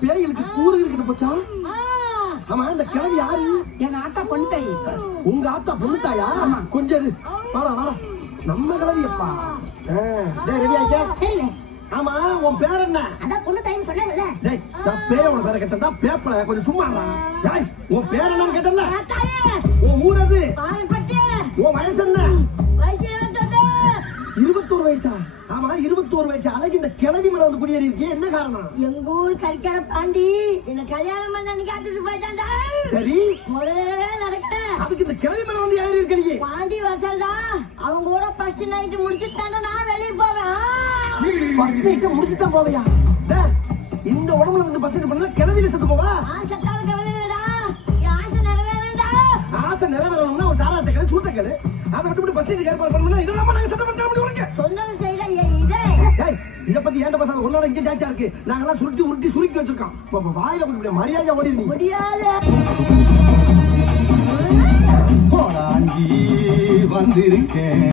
பேய்களுக்கு கூறு இருக்குது போச்சா? ஆமா, இந்த கிழவி யாரு? எங்க ஆத்தா பொண்ணு தாய். உங்க ஆத்தா பொண்ணு தாயா? கொஞ்சம் இரு. வாடா வாடா, நம்ம கிழவியப்பா. டேய் ரெடி ஆயிட்டா? சரிங்க. ஆமா, உன் பேர் என்ன? அதான் பொண்ணு தாயின்னு சொன்னாங்கல்ல. டேய், நான் பேயோட பேரை கேட்டா பேப்பல கொஞ்சம் சும்மா இருடா. டேய், உன் பேர் என்னன்னு கேட்டல? உன் ஊர் எது? உன் வயசு என்ன? 21 வயசா? ஆமா, 21 வயசு அழகு இந்த கிழவி மேல வந்து குடியேறி இருக்கே, என்ன காரணம்? எங்க ஊர் கறிக்கார பாண்டி என்ன கல்யாணம் பண்ணி காத்துட்டு போயிட்டாண்டா. சரி, முதல்ல நடக்க அதுக்கு இந்த கிழவி மேல வந்து ஏறி இருக்கீங்க. பாண்டி வசல்டா, அவங்க கூட ஃபர்ஸ்ட் நைட் முடிச்சிட்டாண்டா, நான் வெளிய போறேன். ஃபர்ஸ்ட் நைட் முடிச்சிட்டா போவையா? டேய், இந்த உடம்புல வந்து பஸ் பண்ணா கிழவில செத்து போவா? செத்தால கவலைடா, என் ஆசை நிறைவேறடா. ஆசை நிறைவேறணும்னா ஒரு சாராத்த கேளு, சூட்ட கேளு. அதை விட்டு பஸ் நைட் ஏற்பாடு பண்ணனும்னா இதெல்லாம் நாங்க செட் பண்ண முடியுங்க. சொன்னது செய்யற இதே. டேய், இத பத்தி ஏன்டா பேசாத? ஒண்ணோட இங்க ஜாச்சா இருக்கு. நாங்கலாம் சுருட்டி வச்சிருக்கோம். வாயில கொஞ்சம் மரியாதையா ஓடி நீ. முடியாது. போடாண்டி வந்திருக்கேன்.